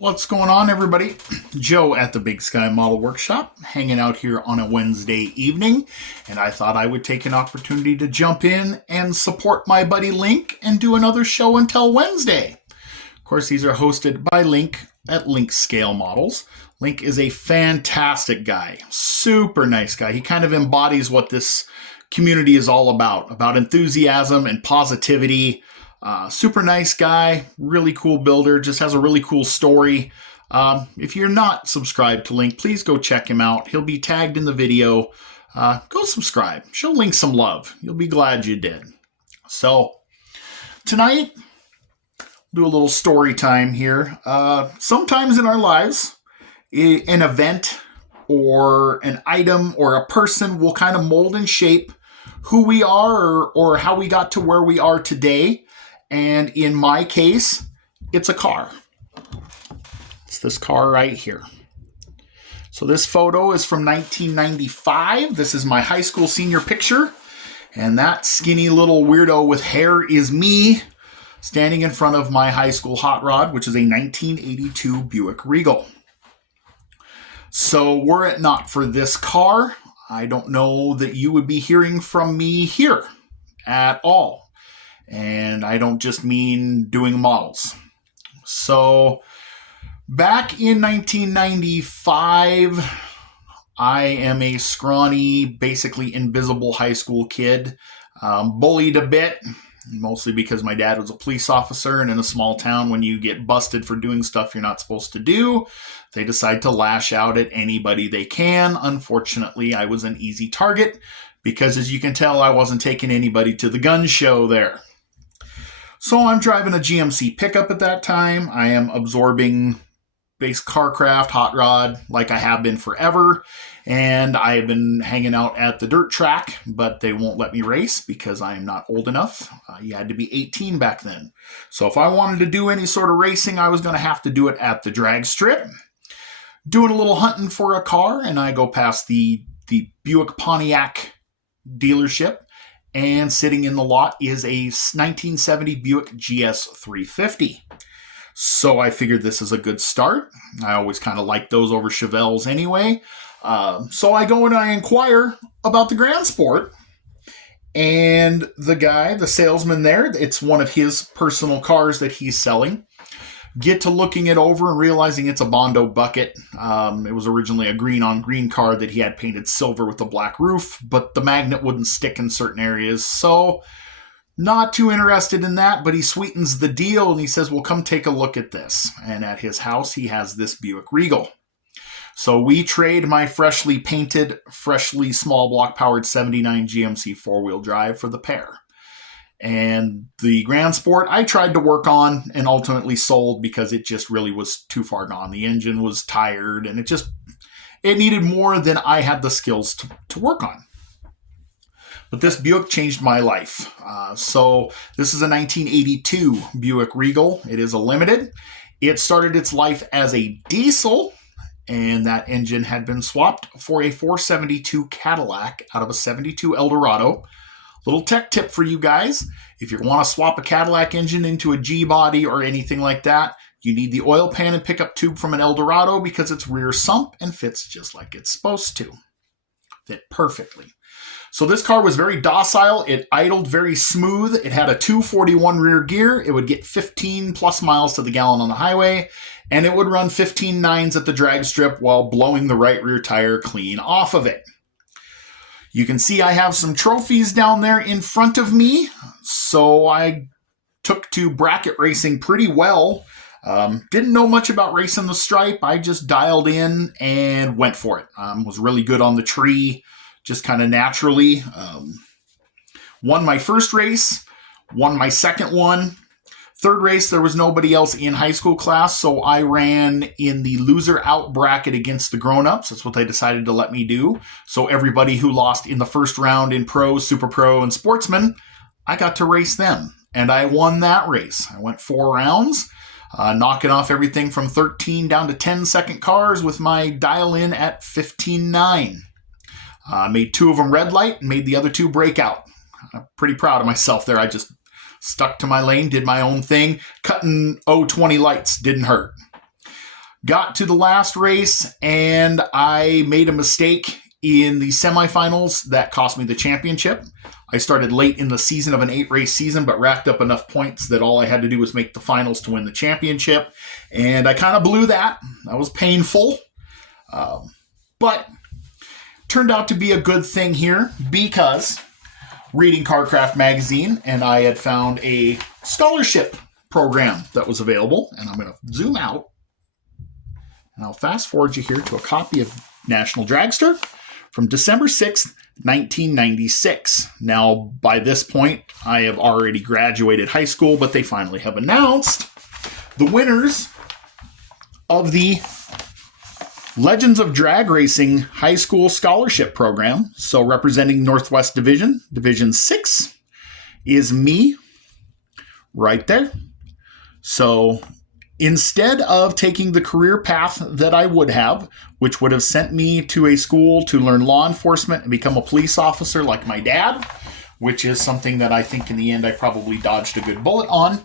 What's going on, everybody? Joe at the Big Sky Model Workshop, hanging out here on a Wednesday evening, and I thought I would take an opportunity to jump in and support my buddy Link and do another show until Wednesday. Of course, these are hosted by Link at Link Scale Models. Link is a fantastic guy, super nice guy. He kind of embodies what this community is all about enthusiasm and positivity. Super nice guy, really cool builder, just has a really cool story. If you're not subscribed to Link, please go check him out. He'll be tagged in the video. Go subscribe. Show Link some love. You'll be glad you did. So, tonight, do a little story time here. Sometimes in our lives, an event or an item or a person will kind of mold and shape who we are or how we got to where we are today. And in my case, it's a car. It's this car right here. So this photo is from 1995. This is my high school senior picture. And that skinny little weirdo with hair is me standing in front of my high school hot rod, which is a 1982 Buick Regal. So were it not for this car, I don't know that you would be hearing from me here at all. And I don't just mean doing models. So back in 1995, I am a scrawny, basically invisible high school kid, bullied a bit, mostly because my dad was a police officer. And in a small town, when you get busted for doing stuff you're not supposed to do, they decide to lash out at anybody they can. Unfortunately, I was an easy target because, as you can tell, I wasn't taking anybody to the gun show there. So I'm driving a GMC pickup at that time. I am absorbing base carcraft, hot rod, like I have been forever. And I've been hanging out at the dirt track, but they won't let me race because I am not old enough. You had to be 18 back then. So if I wanted to do any sort of racing, I was going to have to do it at the drag strip. Doing a little hunting for a car, and I go past the Buick Pontiac dealership. And sitting in the lot is a 1970 Buick GS 350. So I figured this is a good start. I always kind of like those over Chevelles anyway. So I go and I inquire about the Grand Sport. And the guy, the salesman there, it's one of his personal cars that he's selling. Get to looking it over and realizing it's a Bondo bucket. It was originally a green-on-green car that he had painted silver with a black roof, but the magnet wouldn't stick in certain areas, so not too interested in that, but he sweetens the deal and he says, well, come take a look at this. And at his house, he has this Buick Regal. So we trade my freshly painted, freshly small block-powered 79 GMC four-wheel drive for the pair. And the Grand Sport I tried to work on and ultimately sold because it just really was too far gone. The engine was tired and it needed more than I had the skills to work on. But this Buick changed my life. So this is a 1982 Buick Regal. It is a limited. It started its life as a diesel, and that engine had been swapped for a 472 Cadillac out of a 72 Eldorado. Little tech tip for you guys. If you want to swap a Cadillac engine into a G-body or anything like that, you need the oil pan and pickup tube from an Eldorado because it's rear sump and fits just like it's supposed to. Fit perfectly. So this car was very docile. It idled very smooth. It had a 241 rear gear. It would get 15 plus miles to the gallon on the highway, and it would run 15 nines at the drag strip while blowing the right rear tire clean off of it. You can see I have some trophies down there in front of me. So I took to bracket racing pretty well. Didn't know much about racing the stripe. I just dialed in and went for it. Was really good on the tree, just kind of naturally. Won my first race, won my second one. Third race, there was nobody else in high school class, so I ran in the loser out bracket against the grown-ups. That's what they decided to let me do. So everybody who lost in the first round in Pro, Super Pro, and Sportsman, I got to race them. And I won that race. I went 4 rounds, knocking off everything from 13 down to 10-second cars with my dial-in at 15.9. Made 2 of them red light and made the other 2 breakout. I'm pretty proud of myself there. I just stuck to my lane, did my own thing. Cutting 020 lights didn't hurt. Got to the last race, and I made a mistake in the semifinals that cost me the championship. I started late in the season of an 8-race season, but racked up enough points that all I had to do was make the finals to win the championship. And I kind of blew that. That was painful. But turned out to be a good thing here because reading CarCraft magazine, and I had found a scholarship program that was available. And I'm going to zoom out. And I'll fast forward you here to a copy of National Dragster from December 6th, 1996. Now, by this point, I have already graduated high school, but they finally have announced the winners of the Legends of Drag Racing High School Scholarship Program. So representing Northwest Division, Division 6, is me right there. So instead of taking the career path that I would have, which would have sent me to a school to learn law enforcement and become a police officer like my dad, which is something that I think in the end I probably dodged a good bullet on,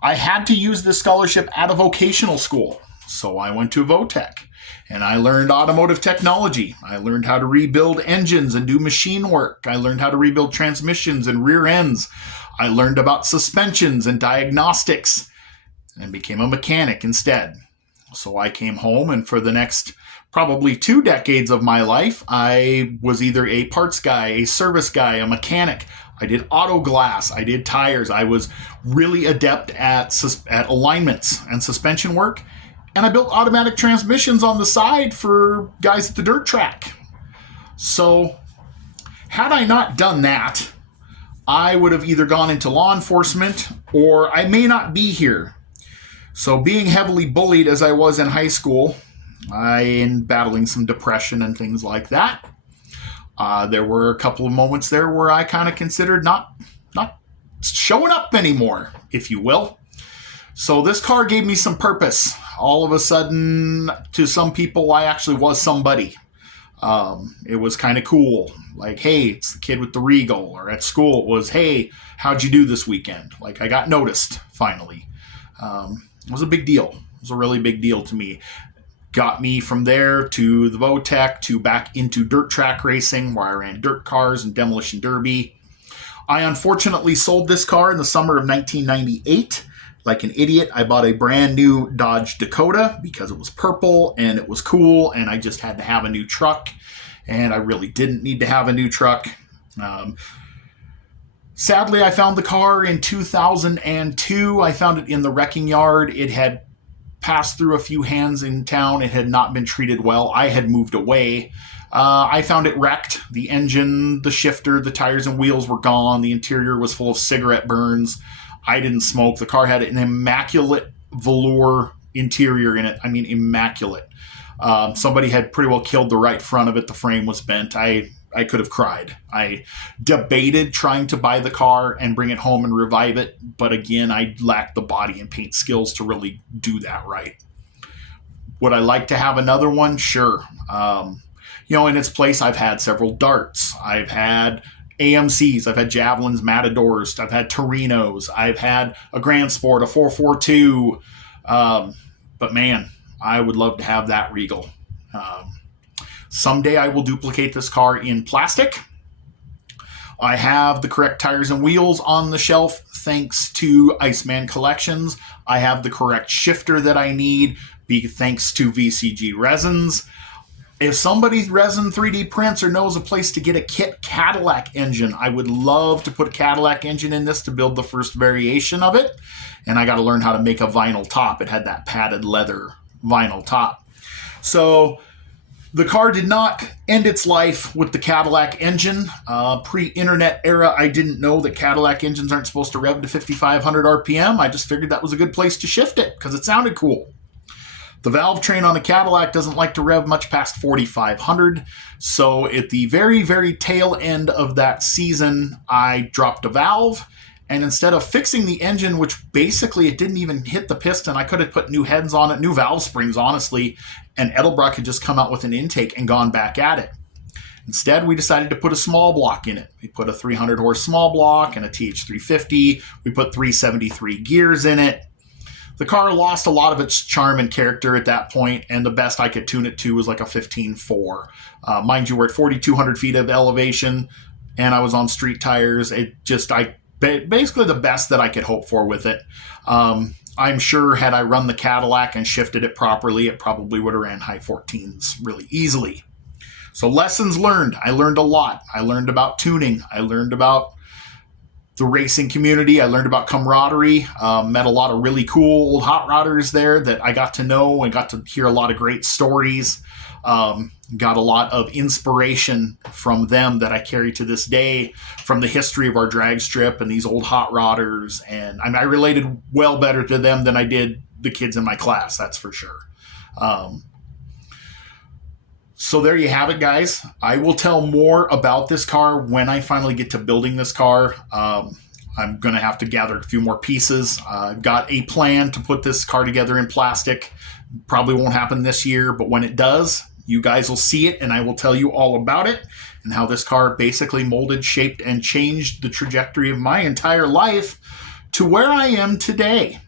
I had to use this scholarship at a vocational school. So I went to Votech and I learned automotive technology. I learned how to rebuild engines and do machine work. I learned how to rebuild transmissions and rear ends. I learned about suspensions and diagnostics and became a mechanic instead. So I came home, and for the next probably 2 decades of my life, I was either a parts guy, a service guy, a mechanic. I did auto glass. I did tires. I was really adept at alignments and suspension work. And I built automatic transmissions on the side for guys at the dirt track. So had I not done that, I would have either gone into law enforcement or I may not be here. So being heavily bullied as I was in high school, and battling some depression and things like that, there were a couple of moments there where I kind of considered not showing up anymore, if you will. So this car gave me some purpose. All of a sudden, to some people, I actually was somebody. It was kind of cool. Like, hey, it's the kid with the Regal. Or at school, it was, hey, how'd you do this weekend? Like, I got noticed, finally. It was a big deal. It was a really big deal to me. Got me from there to the Votech to back into dirt track racing, where I ran dirt cars and demolition derby. I unfortunately sold this car in the summer of 1998. Like an idiot, I bought a brand new Dodge Dakota because it was purple and it was cool, and I just had to have a new truck, and I really didn't need to have a new truck. Sadly, I found the car in 2002. I found it in the wrecking yard. It had passed through a few hands in town. It had not been treated well. I had moved away. I found it wrecked. The engine, the shifter, the tires and wheels were gone. The interior was full of cigarette burns. I didn't smoke. The car had an immaculate velour interior in it. I mean, immaculate. Somebody had pretty well killed the right front of it. The frame was bent. I could have cried. I debated trying to buy the car and bring it home and revive it. But again, I lacked the body and paint skills to really do that right. Would I like to have another one? Sure. In its place, I've had several darts. I've had AMCs. I've had Javelins, Matadors. I've had Torinos. I've had a Grand Sport, a 442. But man, I would love to have that Regal. Someday I will duplicate this car in plastic. I have the correct tires and wheels on the shelf thanks to Iceman Collections. I have the correct shifter that I need thanks to VCG Resins. If somebody resin 3D prints or knows a place to get a kit Cadillac engine, I would love to put a Cadillac engine in this to build the first variation of it. And I got to learn how to make a vinyl top. It had that padded leather vinyl top. So the car did not end its life with the Cadillac engine. Pre-internet era, I didn't know that Cadillac engines aren't supposed to rev to 5,500 RPM. I just figured that was a good place to shift it because it sounded cool. The valve train on a Cadillac doesn't like to rev much past 4,500. So at the very, very tail end of that season, I dropped a valve. And instead of fixing the engine, which basically it didn't even hit the piston, I could have put new heads on it, new valve springs, honestly, and Edelbrock had just come out with an intake and gone back at it. Instead, we decided to put a small block in it. We put a 300 horse small block and a TH350. We put 373 gears in it. The car lost a lot of its charm and character at that point, and the best I could tune it to was like a 15.4. Mind you, we're at 4,200 feet of elevation, and I was on street tires. Basically the best that I could hope for with it. I'm sure had I run the Cadillac and shifted it properly, it probably would have ran high 14s really easily. So lessons learned. I learned a lot. I learned about tuning. I learned about the racing community. I learned about camaraderie, met a lot of really cool old hot rodders there that I got to know and got to hear a lot of great stories. Got a lot of inspiration from them that I carry to this day from the history of our drag strip and these old hot rodders. And I related well better to them than I did the kids in my class, that's for sure. So there you have it, guys. I will tell more about this car when I finally get to building this car. I'm going to have to gather a few more pieces. I've got a plan to put this car together in plastic. Probably won't happen this year, but when it does, you guys will see it, and I will tell you all about it and how this car basically molded, shaped, and changed the trajectory of my entire life to where I am today.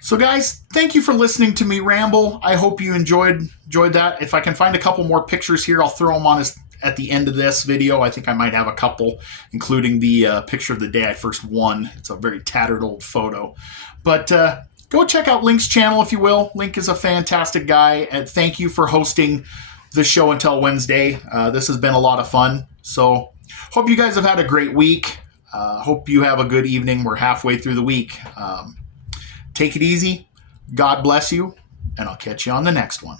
So guys, thank you for listening to me ramble. I hope you enjoyed that. If I can find a couple more pictures here, I'll throw them on at the end of this video. I think I might have a couple, including the picture of the day I first won. It's a very tattered old photo. But go check out Link's channel, if you will. Link is a fantastic guy, and thank you for hosting the show until Wednesday. This has been a lot of fun. So hope you guys have had a great week. Hope you have a good evening. We're halfway through the week. Take it easy. God bless you, and I'll catch you on the next one.